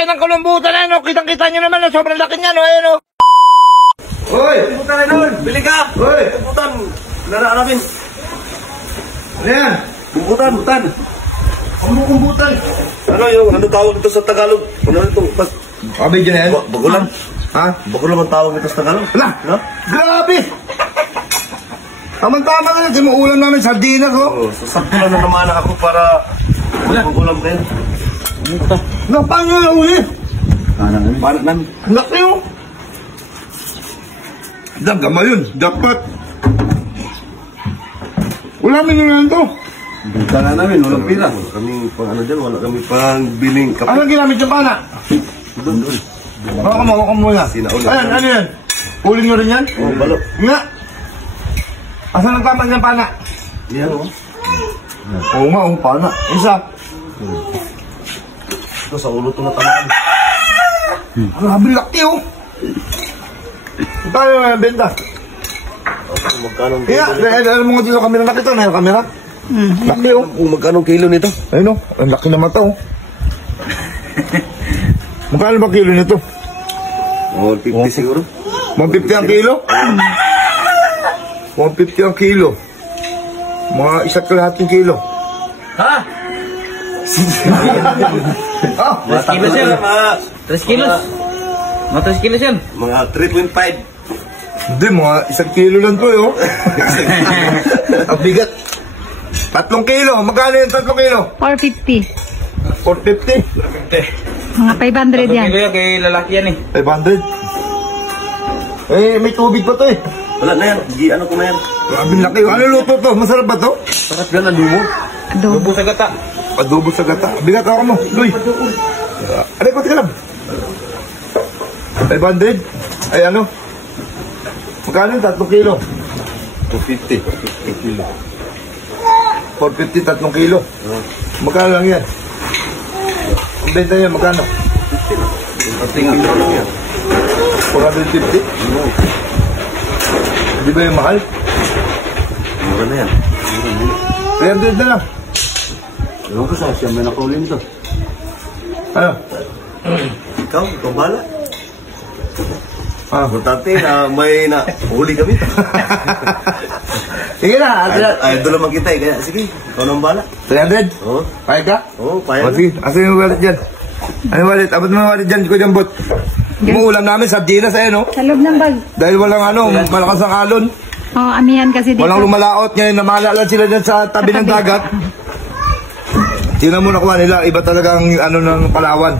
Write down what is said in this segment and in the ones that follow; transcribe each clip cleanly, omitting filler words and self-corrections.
laki ng kalambutan na, no? Kitang-kita nyo naman, no? Sobrang laki niya, no? Ayan, no? Hoy! Kumbutan na doon! Bili ka! Hoy! Kumbutan! Laraan namin! Ano yan? Kumbutan! Kumbutan! Kumbutan! Ano yung ano tawag ito sa Tagalog? Ano ito? Video na yan? Bagulan? Ha? Bagulan ang tawag ito sa Tagalog? Wala! No? Grabe! Tama-tama ka na, sinuulam namin sardinas, oh. Sasakto lang na naman ako para magulam kayo. Na, paano nyo nauli? Paano namin? Laki, oh. Dagama yun, dapat. Ulamin nyo na to. Benta na namin, walang pila. Kami pang ano dyan, wala kami pang biling kape. Anong ginamit yung pana? Doon. Hawakan mo muna. Ayan, ano yan? Pulin nyo rin yan? Oh, balo. Nga. Asan ang tama niyang pana? Yan o. Oo nga, ang pana. Isa. Ito sa ulo ito na tamaan. Grabe laki, oh. Paano na yung benta? Magkano ang Kaya, kilo nito? alam mo nga dito kamera nakita na yung kamera? Laki, oh. Kung magkano ang kilo nito? Ayun, oh. Ang laki na mata, oh. Magkano ba kilo nito? 150 siguro. 150 ang kilo? 150 ang kilo. Mga isa't kalahating kilo. Ha? Ah, 3 kilos yan. 3 kilos. Mga 3 kilos yan. Mga 3.5. hindi, mga isang kilo lang to, oh. Ang bigat. 3 kilo. Magkano yung 3 kilo? 450. 450. Mga 500 yan. Kilo yan kay lalaki yan eh. 500. Eh, may tubig pa to, eh. Wala na yan. Ano ko na yan? Grabe laki. Ano luto to? Masarap ba to? Sarap yan, alumo. Adobo. Lubo sa gata. Adobo sa gata. Bigat ako mo. Luy. Aray ko, tika lang. 500? Ay, ano? Magkano yung 3 kilo? 250. 250 kilo. 450, 3 kilo. Magkano lang yan? Ang benta niya, magkano? 3 kilo lang yan. 450? Di ba yung mahal? Mura na yan. 300 na lang. Ewan ko sa siya may nakulin to. Ano? Ikaw bala. Ah. Importante na may na huli kami. Sige na, Ay, doon naman kita eh. Kaya sige, ikaw nang bala. 300? Oo. Payag ka? Oo, O payag. sige, asan yung wallet dyan? Ano yung wallet? Abot mo yung wallet dyan, Kuya Jambot. Umuulam namin, sardinas eh, no? Sa loob ng bag. Dahil walang ano, malakas ang alon. Oh, amihan kasi dito. Walang lumalaot ngayon, namalalan sila dyan sa tabi ng dagat. Tingnan mo nakuha nila, iba talagang ano ng Palawan.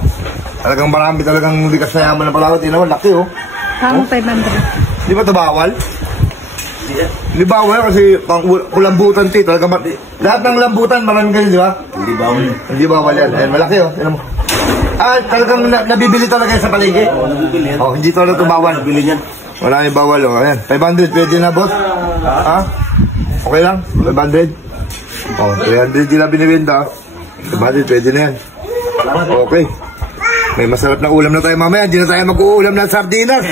Talagang marami talagang likas na yaman ng Palawan. Tingnan mo, laki, oh. Kamo 500. Di ba ito bawal? Hindi bawal kasi pang kulambutan ito. Lahat ng lambutan, maraming ganyan, di ba? Hindi bawal. Hindi bawal yan. Ayan, malaki, oh. Tingnan mo. Ah, talagang nabibili talaga yan sa paligid. Oo, nabibili yan. Oh, hindi talaga ito bawal. Nabili yan. Wala yung bawal, oh. Ayan, 500, pwede na, boss? Ha? Okay lang? 500? Oh, 300 din na binibenta. 500, pwede na yan. Okay. May masarap na ulam na tayo mamaya. Hindi na tayo mag-uulam ng sardinas.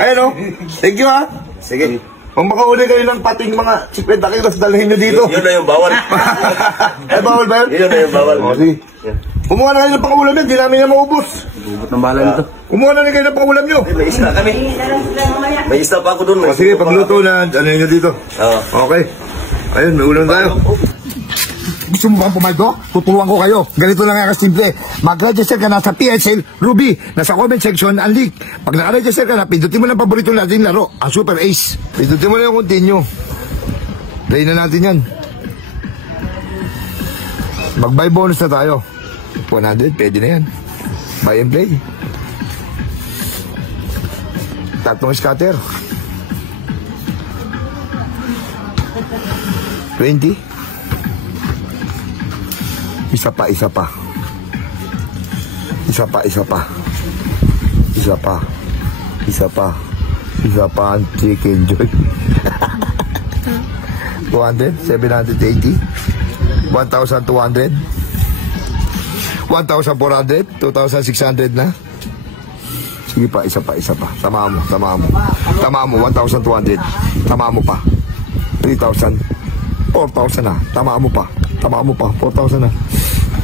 Ayan, oh. Thank you, ha? Sige. Kung makauli kayo ng pating mga 50 kilos, dalhin nyo dito. Yun na yung bawal. Ay, bawal ba yun? Yun na yung bawal. Oh, sige. Kumuha na kayo ng pangulam yan. Di namin yan maubos. Bubot ng bala nito. Kumuha na kayo ng pangulam nyo. May isla kami. May isla pa ako doon. O, sige, pagluto na. Ano nyo dito? Oo. Okay. Ayun, may ulam tayo. Gusto mo bang pumaldo? Tuturuan ko kayo. Ganito lang nga kasimple. Mag-register ka na sa PSL Ruby. Nasa comment section ang link. Pag naka-register ka na, pindutin mo lang paborito natin laro, ang Super Ace. Pindutin mo lang yung continue. Play na natin yan. Mag-buy bonus na tayo. 100, pwede na yan. Buy and play. 3 scatter. 20. Isa pa. Isa pa ang chicken joy. 200, 780, 1,200, 1,400, 2,600 na. Sige pa, isa pa. Tama mo, 1,200. Tama mo pa. 3,000, 4,000 na. Tama mo pa, 4,000 na.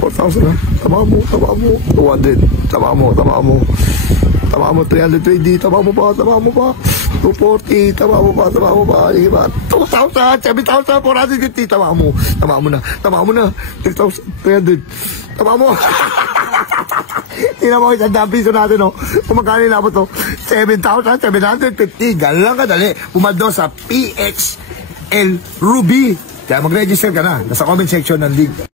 4,000 na. Tama mo. 200. Tama mo. 320. Tama mo pa. 240. Tama mo pa. 2,000. 7,000. 450. Tama mo na. 3,300. Tama mo. Tingnan mo isang piso natin, no? Kung magkano na po to? 7,750. Galang lang kadali. Pumaldo sa PXL Ruby. Kaya mag-register ka na. Nasa comment section ng link.